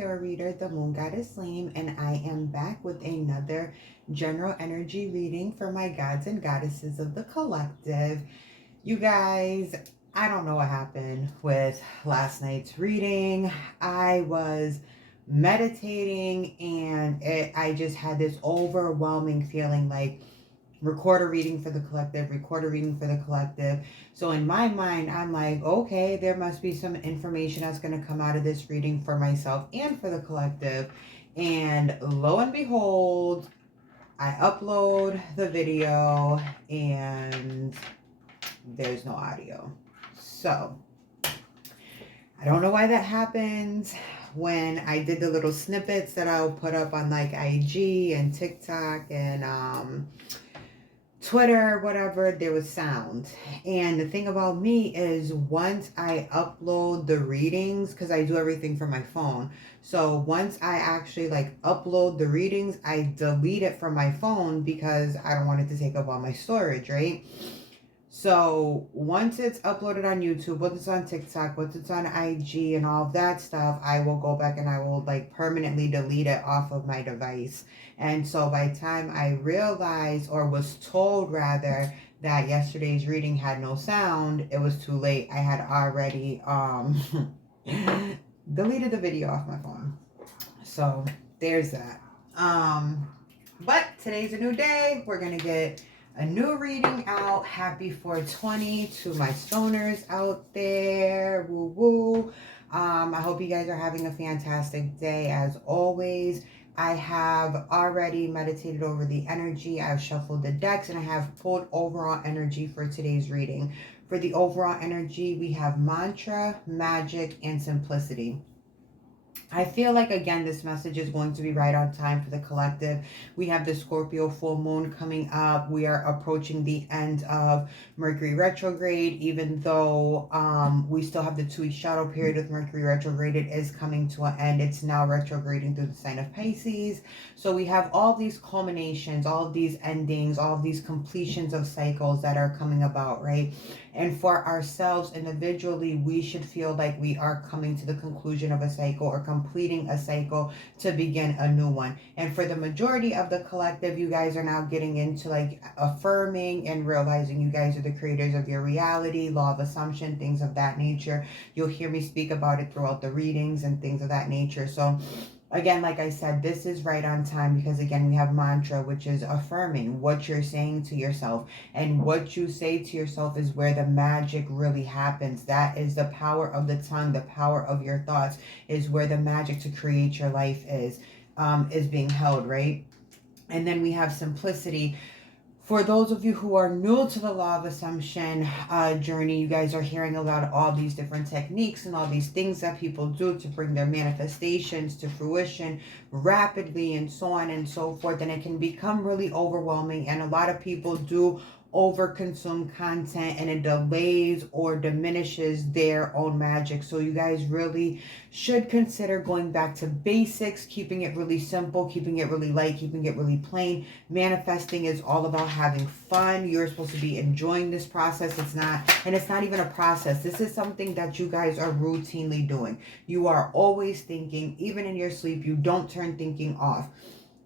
tarot reader, the Moon Goddess Lame, and I am back with another general energy reading for my gods and goddesses of the collective. You guys, I don't know what happened with last night's reading. I was meditating and I just had this overwhelming feeling like record a reading for the collective, record a reading for the collective. So in my mind, I'm like, okay, there must be some information that's going to come out of this reading for myself and for the collective. And lo and behold, I upload the video and there's no audio. So I don't know why that happens. When I did the little snippets that I'll put up on like IG and TikTok and Twitter, whatever, there was sound. And the thing about me is once I upload the readings, because I do everything from my phone. So once I actually like upload the readings, I delete it from my phone because I don't want it to take up all my storage, right? So once it's uploaded on YouTube, once it's on TikTok, once it's on IG and all of that stuff, I will go back and I will like permanently delete it off of my device. And so by the time I realized, or was told rather, that yesterday's reading had no sound, it was too late. I had already deleted the video off my phone. So there's that. But today's a new day. We're gonna get a new reading out. Happy 420 to my stoners out there. Woo woo. I hope you guys are having a fantastic day as always. I have already meditated over the energy. I've shuffled the decks and I have pulled overall energy for today's reading. For the overall energy, we have mantra, magic, and simplicity. I feel like, again, this message is going to be right on time for the collective. We have the Scorpio full moon coming up. We are approaching the end of Mercury retrograde, even though we still have the 2-week shadow period with Mercury retrograde. It is coming to an end. It's now retrograding through the sign of Pisces. So we have all these culminations, all of these endings, all of these completions of cycles that are coming about, right? And for ourselves individually, we should feel like we are coming to the conclusion of a cycle or completing a cycle to begin a new one. And for the majority of the collective, you guys are now getting into like affirming and realizing you guys are the creators of your reality, law of assumption, things of that nature. You'll hear me speak about it throughout the readings and things of that nature. So again, like I said, this is right on time because, again, we have mantra, which is affirming what you're saying to yourself. And what you say to yourself is where the magic really happens. That is the power of the tongue, the power of your thoughts is where the magic to create your life is being held, right? And then we have simplicity. For those of you who are new to the law of assumption journey, you guys are hearing about all these different techniques and all these things that people do to bring their manifestations to fruition rapidly and so on and so forth. And it can become really overwhelming. And a lot of people do overconsume content and it delays or diminishes their own magic. So you guys really should consider going back to basics, keeping it really simple, keeping it really light, keeping it really plain. Manifesting is all about having fun. You're supposed to be enjoying this process. It's not even a process. This is something that you guys are routinely doing. You are always thinking, even in your sleep, you don't turn thinking off.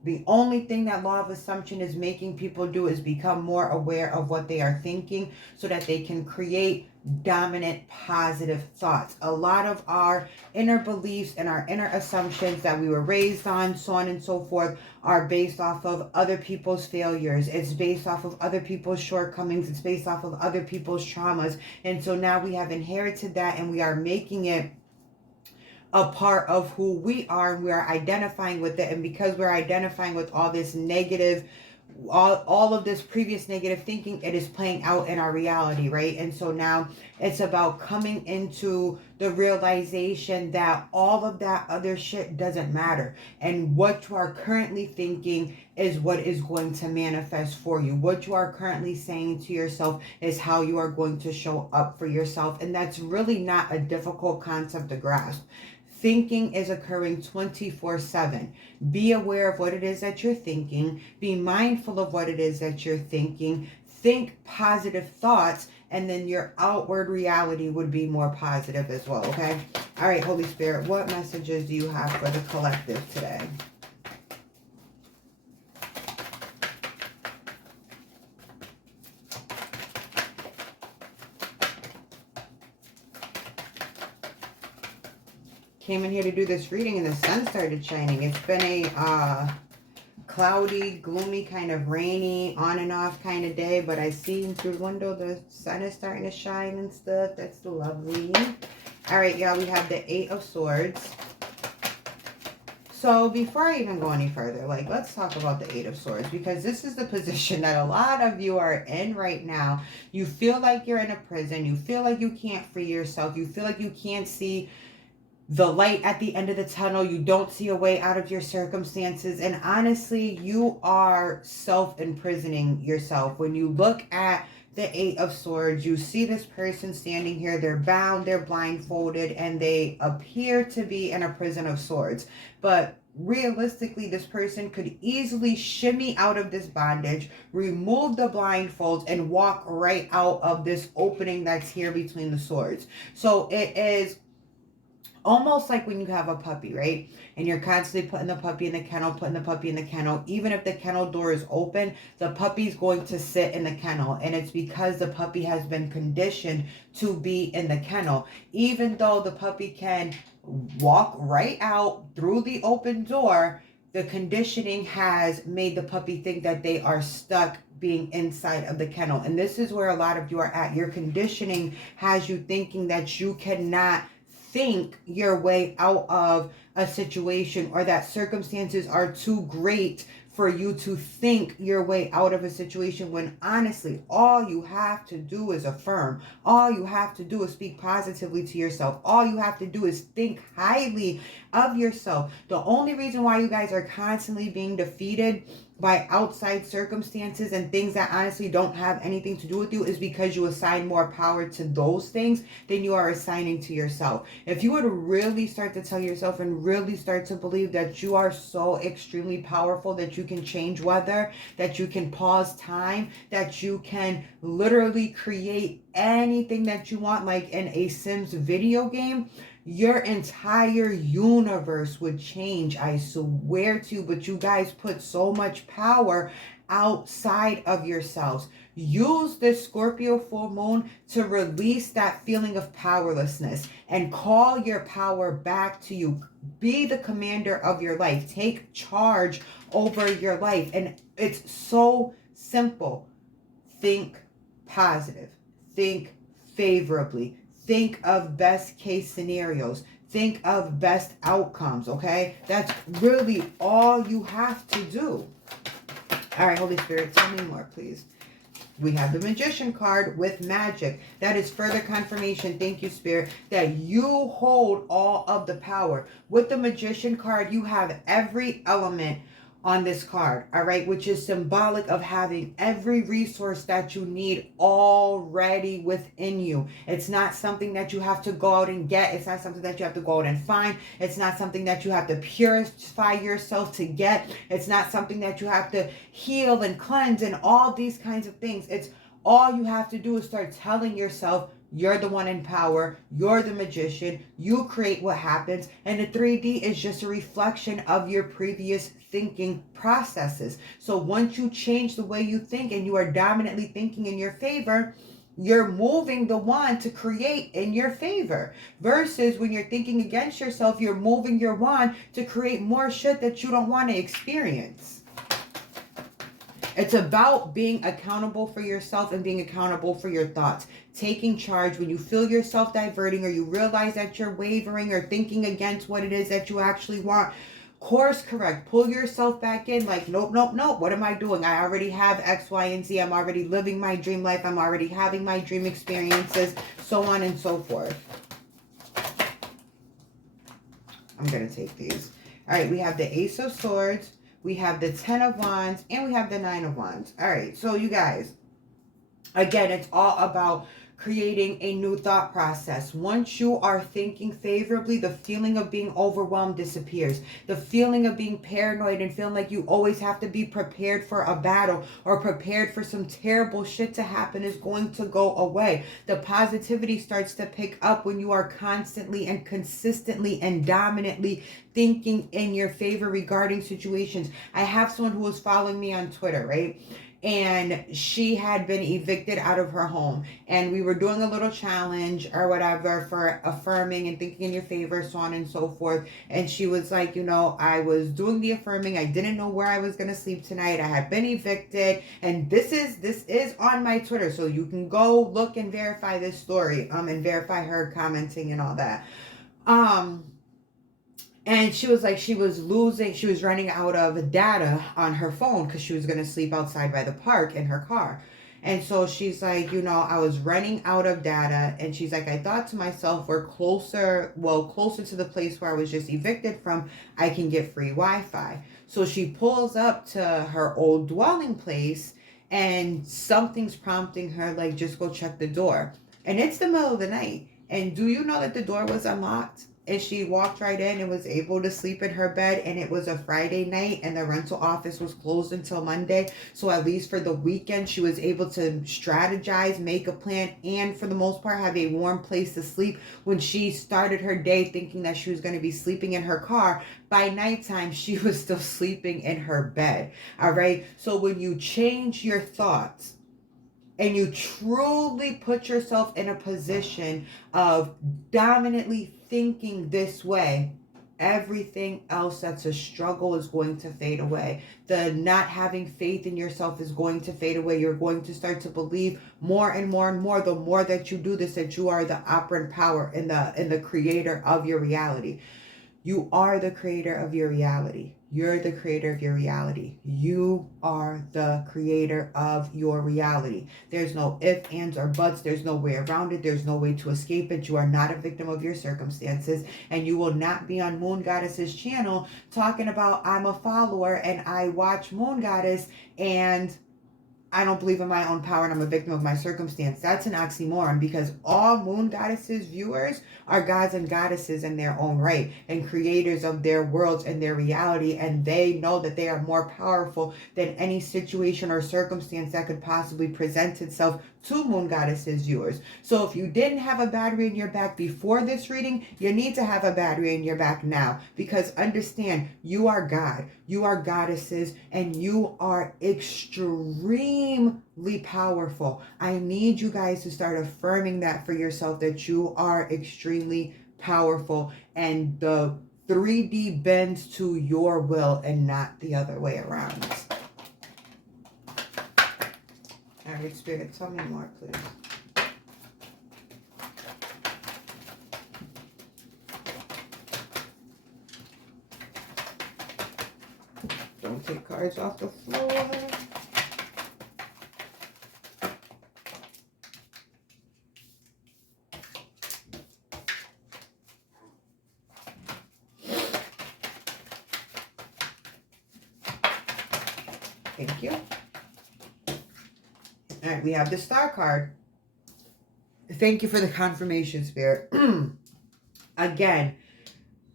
The only thing that law of assumption is making people do is become more aware of what they are thinking so that they can create dominant positive thoughts. A lot of our inner beliefs and our inner assumptions that we were raised on, so on and so forth, are based off of other people's failures. It's based off of other people's shortcomings. It's based off of other people's traumas. And so now we have inherited that and we are making it a part of who we are, and we are identifying with it. And because we're identifying with all this negative, all of this previous negative thinking, it is playing out in our reality, right? And so now it's about coming into the realization that all of that other shit doesn't matter. And what you are currently thinking is what is going to manifest for you. What you are currently saying to yourself is how you are going to show up for yourself. And that's really not a difficult concept to grasp. Thinking is occurring 24/7. Be aware of what it is that you're thinking. Be mindful of what it is that you're thinking. Think positive thoughts, and then your outward reality would be more positive as well, okay? All right, Holy Spirit, what messages do you have for the collective today? Came in here to do this reading and the sun started shining. It's been a cloudy, gloomy, kind of rainy, on and off kind of day, but I see through the window the sun is starting to shine and stuff. That's lovely. All right, y'all, we have the Eight of Swords. So before I even go any further, like, let's talk about the Eight of Swords, because this is the position that a lot of you are in right now. You feel like you're in a prison. You feel like you can't free yourself. You feel like you can't see the light at the end of the tunnel. You don't see a way out of your circumstances. And honestly, you are self-imprisoning yourself. When you look at the Eight of Swords, you see this person standing here. They're bound, they're blindfolded, and they appear to be in a prison of swords. But realistically, this person could easily shimmy out of this bondage, remove the blindfolds, and walk right out of this opening that's here between the swords. So it is almost like when you have a puppy, right? And you're constantly putting the puppy in the kennel, even if the kennel door is open, the puppy's going to sit in the kennel. And it's because the puppy has been conditioned to be in the kennel. Even though the puppy can walk right out through the open door, the conditioning has made the puppy think that they are stuck being inside of the kennel. And this is where a lot of you are at. Your conditioning has you thinking that you cannot think your way out of a situation, or that circumstances are too great for you to think your way out of a situation, when honestly, all you have to do is affirm. All you have to do is speak positively to yourself. All you have to do is think highly of yourself. The only reason why you guys are constantly being defeated by outside circumstances and things that honestly don't have anything to do with you is because you assign more power to those things than you are assigning to yourself. If you would really start to tell yourself and really start to believe that you are so extremely powerful, that you can change weather, that you can pause time, that you can literally create anything that you want, like in a Sims video game, your entire universe would change, I swear to you. But you guys put so much power outside of yourselves. Use this Scorpio full moon to release that feeling of powerlessness and call your power back to you. Be the commander of your life. Take charge over your life. And it's so simple. Think positive. Think favorably. Think of best case scenarios. Think of best outcomes, okay? That's really all you have to do. All right, Holy Spirit, tell me more, please. We have the Magician card with magic. That is further confirmation, thank you, Spirit, that you hold all of the power. With the Magician card, you have every element on this card, all right, which is symbolic of having every resource that you need already within you. It's not something that you have to go out and get. It's not something that you have to go out and find. It's not something that you have to purify yourself to get. It's not something that you have to heal and cleanse and all these kinds of things. It's all you have to do is start telling yourself, you're the one in power. You're the magician. You create what happens. And the 3D is just a reflection of your previous thinking processes. So once you change the way you think and you are dominantly thinking in your favor, you're moving the wand to create in your favor. Versus when you're thinking against yourself, you're moving your wand to create more shit that you don't want to experience. It's about being accountable for yourself and being accountable for your thoughts. Taking charge when you feel yourself diverting, or you realize that you're wavering or thinking against what it is that you actually want. Course correct. Pull yourself back in, like, nope, nope, nope. What am I doing? I already have X, Y, and Z. I'm already living my dream life. I'm already having my dream experiences, so on and so forth. I'm going to take these. All right, we have the Ace of Swords. We have the 10 of Wands, and we have the 9 of Wands. All right, so you guys, again, it's all about creating a new thought process. Once you are thinking favorably, the feeling of being overwhelmed disappears. The feeling of being paranoid and feeling like you always have to be prepared for a battle or prepared for some terrible shit to happen is going to go away. The positivity starts to pick up when you are constantly and consistently and dominantly thinking in your favor regarding situations. I have someone who was following me on Twitter, right? And she had been evicted out of her home, and we were doing a little challenge or whatever for affirming and thinking in your favor, so on and so forth. And she was like, I was doing the affirming, I didn't know where I was going to sleep tonight, I had been evicted, and this is on my Twitter, so you can go look and verify this story, and verify her commenting and all that. And she was like, she was running out of data on her phone because she was going to sleep outside by the park in her car. And so she's like, I was running out of data. And she's like, I thought to myself, we're closer to the place where I was just evicted from. I can get free Wi-Fi. So she pulls up to her old dwelling place, and something's prompting her, like, just go check the door. And it's the middle of the night. And do you know that the door was unlocked? And she walked right in and was able to sleep in her bed. And it was a Friday night, and the rental office was closed until Monday. So at least for the weekend, she was able to strategize, make a plan, and for the most part have a warm place to sleep. When she started her day thinking that she was going to be sleeping in her car, by nighttime, she was still sleeping in her bed. All right. So when you change your thoughts, and you truly put yourself in a position of dominantly thinking this way, everything else that's a struggle is going to fade away. The not having faith in yourself is going to fade away. You're going to start to believe more and more and more, the more that you do this, that you are the operant power and the creator of your reality. You are the creator of your reality. You're the creator of your reality. You are the creator of your reality. There's no ifs, ands, or buts. There's no way around it. There's no way to escape it. You are not a victim of your circumstances. And you will not be on Moon Goddess's channel talking about, I'm a follower and I watch Moon Goddess and I don't believe in my own power and I'm a victim of my circumstance. That's an oxymoron, because all Moon Goddesses viewers are gods and goddesses in their own right and creators of their worlds and their reality. And they know that they are more powerful than any situation or circumstance that could possibly present itself to Moon Goddesses viewers. So if you didn't have a battery in your back before this reading, you need to have a battery in your back now, because understand, you are God, you are goddesses, and you are extremely powerful. I need you guys to start affirming that for yourself, that you are extremely powerful, and the 3D bends to your will and not the other way around. All right, Spirit, tell me more, please. Don't take cards off the floor. Thank you. All right, we have the Star card. Thank you for the confirmation, Spirit. Again,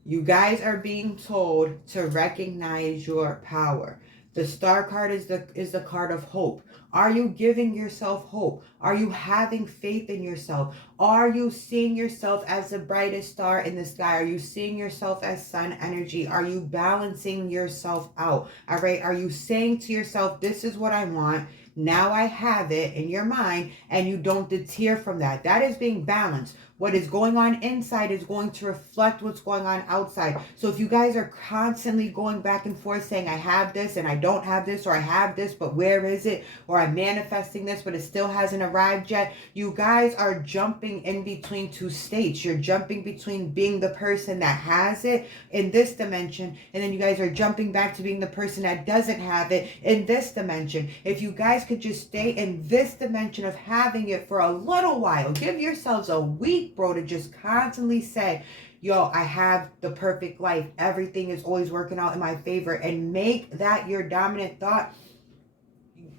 you guys are being told to recognize your power. The Star card is the card of hope. Are you giving yourself hope? Are you having faith in yourself? Are you seeing yourself as the brightest star in the sky? Are you seeing yourself as sun energy? Are you balancing yourself out? All right. Are you saying to yourself, this is what I want. Now I have it in your mind, and you don't deter from that. That is being balanced. What is going on inside is going to reflect what's going on outside. So if you guys are constantly going back and forth saying, I have this and I don't have this, or I have this, but where is it? Or I'm manifesting this, but it still hasn't arrived yet. You guys are jumping in between two states. You're jumping between being the person that has it in this dimension, and then you guys are jumping back to being the person that doesn't have it in this dimension. If you guys could just stay in this dimension of having it for a little while, give yourselves a week, bro, to just constantly say, yo, I have the perfect life. Everything is always working out in my favor, and make that your dominant thought.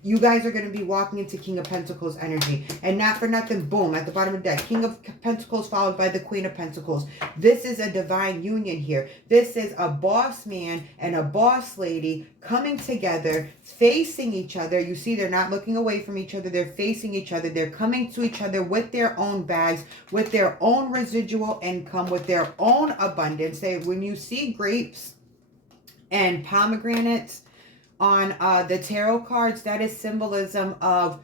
you guys are going to be walking into King of Pentacles energy. And not for nothing, boom, at the bottom of the deck, King of Pentacles followed by the Queen of Pentacles. This is a divine union here. This is a boss man and a boss lady coming together, facing each other. You see, they're not looking away from each other. They're facing each other. They're coming to each other with their own bags, with their own residual income, with their own abundance. When you see grapes and pomegranates on the tarot cards, that is symbolism of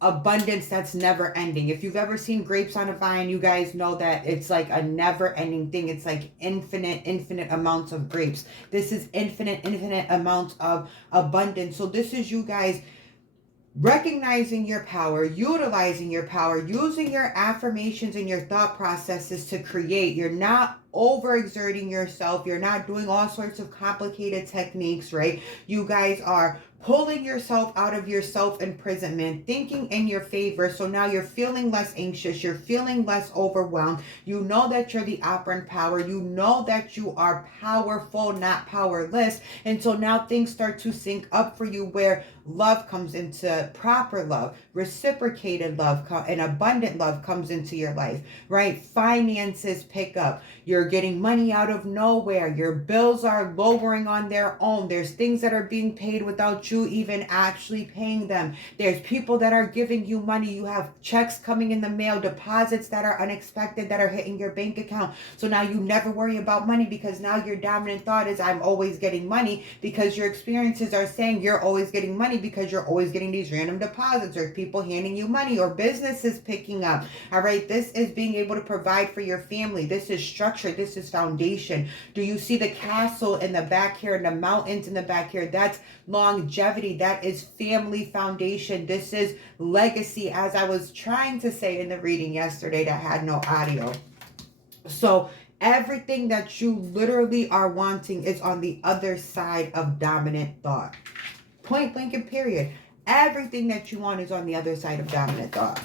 abundance that's never ending. If you've ever seen grapes on a vine, you guys know that it's like a never ending thing. It's like infinite amounts of grapes. This is infinite amounts of abundance. So this is you guys recognizing your power, utilizing your power, using your affirmations and your thought processes to create. You're not overexerting yourself. You're not doing all sorts of complicated techniques, right? You guys are pulling yourself out of your self-imprisonment, thinking in your favor. So now you're feeling less anxious. You're feeling less overwhelmed. You know that you're the operant power. You know that you are powerful, not powerless. And so now things start to sync up for you, where love comes into proper love, reciprocated love, and abundant love comes into your life, right? Finances pick up. You're getting money out of nowhere. Your bills are lowering on their own. There's things that are being paid without you even actually paying them. There's people that are giving you money. You have checks coming in the mail, deposits that are unexpected that are hitting your bank account. So now you never worry about money, because now your dominant thought is, I'm always getting money, because your experiences are saying you're always getting money, because you're always getting these random deposits, or people handing you money, or businesses picking up. All right. This is being able to provide for your family. This is structure. This is foundation. Do you see the castle in the back here and the mountains in the back here? That's longevity. That is family foundation. This is legacy, as I was trying to say in the reading yesterday that had no audio. So everything that you literally are wanting is on the other side of dominant thought. Point blank and period. Everything that you want is on the other side of dominant thought.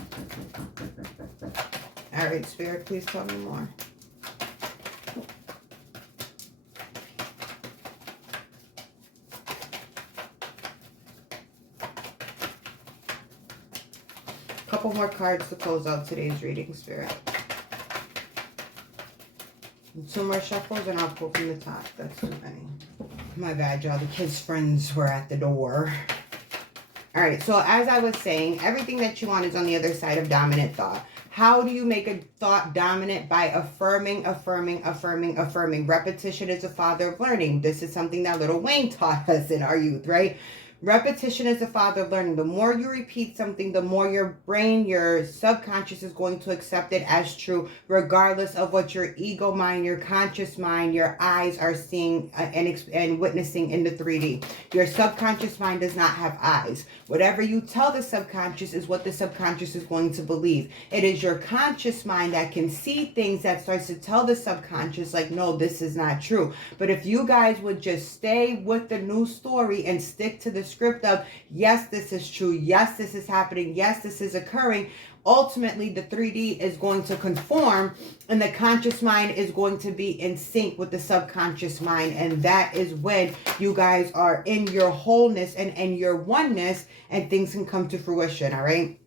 All right, Spirit, please tell me more. Couple more cards to close out today's reading, Spirit. And 2 more shuffles and I'll pull from the top. That's too many. My bad, y'all. The kids' friends were at the door. All right, so as I was saying, everything that you want is on the other side of dominant thought. How do you make a thought dominant? By affirming. Repetition is the father of learning. This is something that Little Wayne taught us in our youth, right? Repetition is the father of learning. The more you repeat something, the more your brain, your subconscious is going to accept it as true, regardless of what your ego mind, your conscious mind, your eyes are seeing and witnessing in the 3D. Your subconscious mind does not have eyes. Whatever you tell the subconscious is what the subconscious is going to believe. It is your conscious mind that can see things that starts to tell the subconscious, like, no, this is not true. But if you guys would just stay with the new story and stick to the script of, yes, this is true, yes, this is happening, yes, this is occurring, ultimately the 3D is going to conform and the conscious mind is going to be in sync with the subconscious mind. And that is when you guys are in your wholeness and in your oneness, and things can come to fruition. All right.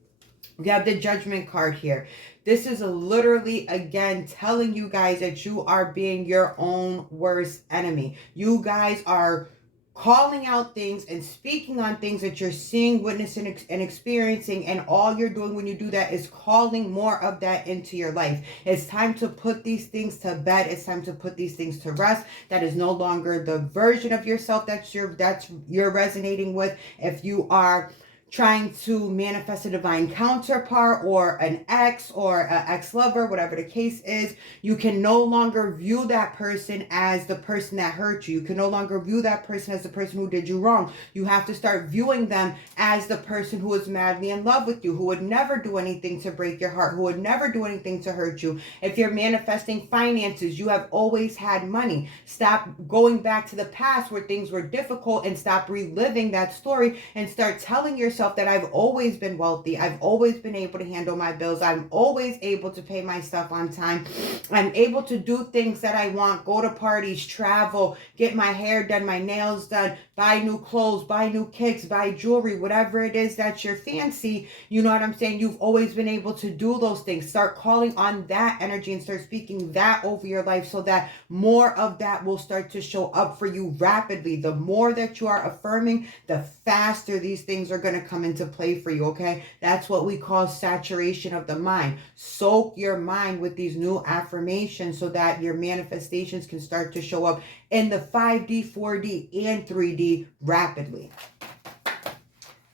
We have the Judgment card here. This is literally, again, telling you guys that you are being your own worst enemy. You guys are calling out things and speaking on things that you're seeing, witnessing, and experiencing. And all you're doing when you do that is calling more of that into your life. It's time to put these things to bed. It's time to put these things to rest. That is no longer the version of yourself that you're resonating with. If you are trying to manifest a divine counterpart or an ex or an ex-lover, whatever the case is, you can no longer view that person as the person that hurt you. You can no longer view that person as the person who did you wrong. You have to start viewing them as the person who is madly in love with you, who would never do anything to break your heart, who would never do anything to hurt you. If you're manifesting finances, you have always had money. Stop going back to the past where things were difficult and stop reliving that story, and start telling yourself myself that I've always been wealthy. I've always been able to handle my bills. I'm always able to pay my stuff on time. I'm able to do things that I want, go to parties, travel, get my hair done, my nails done, buy new clothes, buy new kicks, buy jewelry, whatever it is that you're fancy. You know what I'm saying? You've always been able to do those things. Start calling on that energy and start speaking that over your life so that more of that will start to show up for you rapidly. The more that you are affirming, the faster these things are going to come into play for you, okay? That's what we call saturation of the mind. Soak your mind with these new affirmations so that your manifestations can start to show up in the 5D, 4D, and 3D rapidly.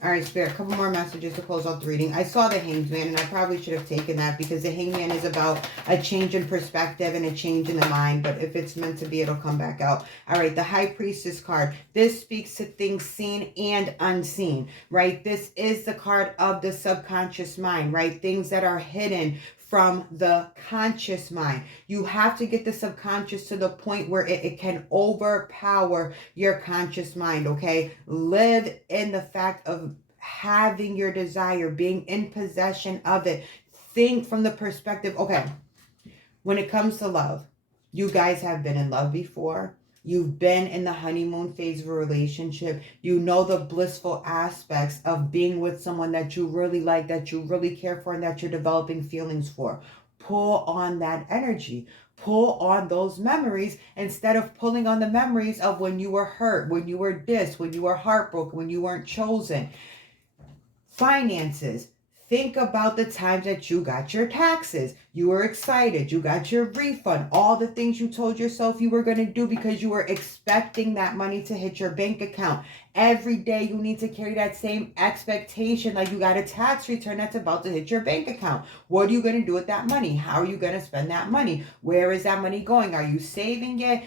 All right, Spirit, a couple more messages to close out the reading. I saw the Hanged Man, and I probably should have taken that because the Hanged Man is about a change in perspective and a change in the mind. But if it's meant to be, it'll come back out. All right, the High Priestess card. This speaks to things seen and unseen, right? This is the card of the subconscious mind, right? Things that are hidden from the conscious mind. You have to get the subconscious to the point where it can overpower your conscious mind, okay? Live in the fact of having your desire, being in possession of it. Think from the perspective, okay, when it comes to love, you guys have been in love before. You've been in the honeymoon phase of a relationship. You know the blissful aspects of being with someone that you really like, that you really care for, and that you're developing feelings for. Pull on that energy. Pull on those memories instead of pulling on the memories of when you were hurt, when you were dissed, when you were heartbroken, when you weren't chosen. Finances. Think about the times that you got your taxes. You were excited. You got your refund. All the things you told yourself you were going to do because you were expecting that money to hit your bank account. Every day you need to carry that same expectation like you got a tax return that's about to hit your bank account. What are you going to do with that money? How are you going to spend that money? Where is that money going? Are you saving it?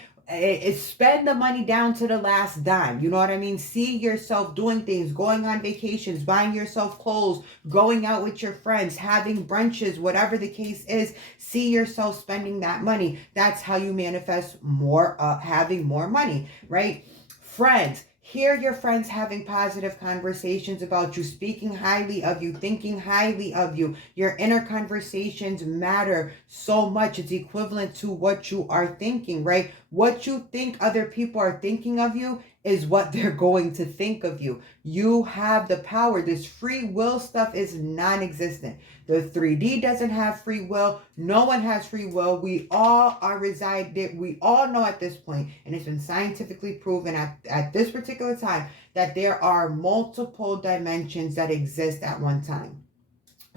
Spend the money down to the last dime. You know what I mean? See yourself doing things, going on vacations, buying yourself clothes, going out with your friends, having brunches, whatever the case is. See yourself spending that money. That's how you manifest more, having more money, right? Friends. Hear your friends having positive conversations about you, speaking highly of you, thinking highly of you. Your inner conversations matter so much. It's equivalent to what you are thinking, right? What you think other people are thinking of you is what they're going to think of you. You have the power. This free will stuff is non-existent. The 3D doesn't have free will. No one has free will. We all are residing. We all know at this point, and it's been scientifically proven at this particular time, that there are multiple dimensions that exist at one time.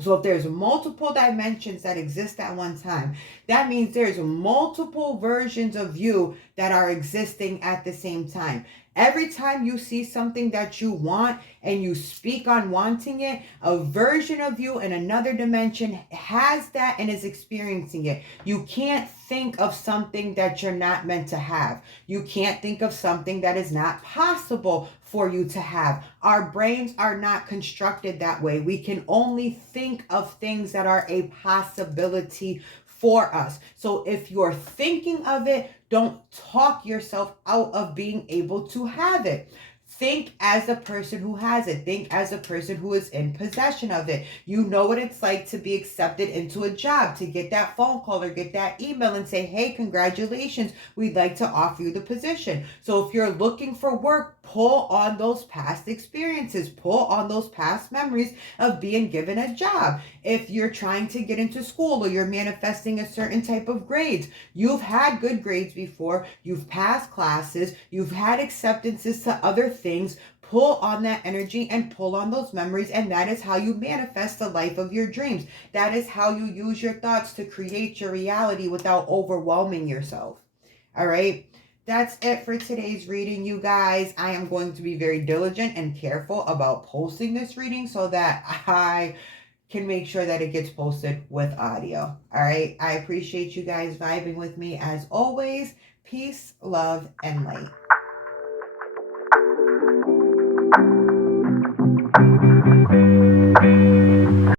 So if there's multiple dimensions that exist at one time, that means there's multiple versions of you that are existing at the same time. Every time you see something that you want and you speak on wanting it, a version of you in another dimension has that and is experiencing it. You can't think of something that you're not meant to have. You can't think of something that is not possible for you to have. Our brains are not constructed that way. We can only think of things that are a possibility for us. So if you're thinking of it, don't talk yourself out of being able to have it. Think as a person who has it. Think as a person who is in possession of it. You know what it's like to be accepted into a job, to get that phone call or get that email and say, hey, congratulations, we'd like to offer you the position. So if you're looking for work, pull on those past experiences, pull on those past memories of being given a job. If you're trying to get into school or you're manifesting a certain type of grades, you've had good grades before, you've passed classes, you've had acceptances to other things. Pull on that energy and pull on those memories, and that is how you manifest the life of your dreams. That is how you use your thoughts to create your reality without overwhelming yourself. All right? That's it for today's reading, you guys. I am going to be very diligent and careful about posting this reading so that I can make sure that it gets posted with audio. All right? I appreciate you guys vibing with me as always. Peace, love, and light.